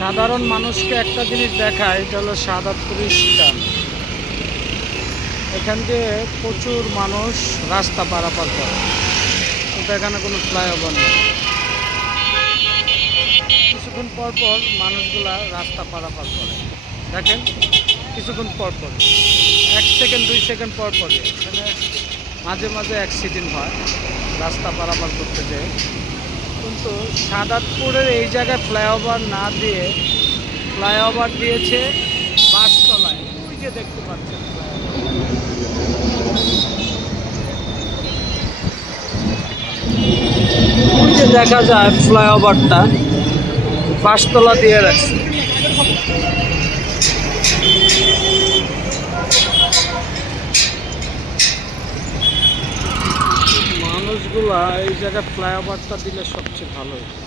সাধারণ মানুষকে একটা জিনিস দেখায়, এটা হলো সাদাতপুরের স্ট্যান্ড। এখান দিয়ে প্রচুর মানুষ রাস্তা পারাপার করে, কিন্তু এখানে কোনো ফ্লাইওভার নেই। কিছুক্ষণ পর পর মানুষগুলা রাস্তা পারাপার করে, দেখেন কিছুক্ষণ পর পর, 1 সেকেন্ড 2 সেকেন্ড পর পরই এখানে মাঝে মাঝে অ্যাক্সিডেন্ট হয় রাস্তা পারাপার করতে যেয়ে। কিন্তু সাদাতপুরের এই জায়গায় ফ্লাইওভার না দিয়ে ফ্লাইওভার দিয়েছে বাসতলায়, ওই যে দেখতে পাচ্ছেন ওই যে দেখা যায় ফ্লাইওভারটা বাসতলা দিয়ে রাখছে। মানুষগুলা এই জায়গায় ফ্লাইওভারটা দিলে সবচেয়ে ভালো হতো।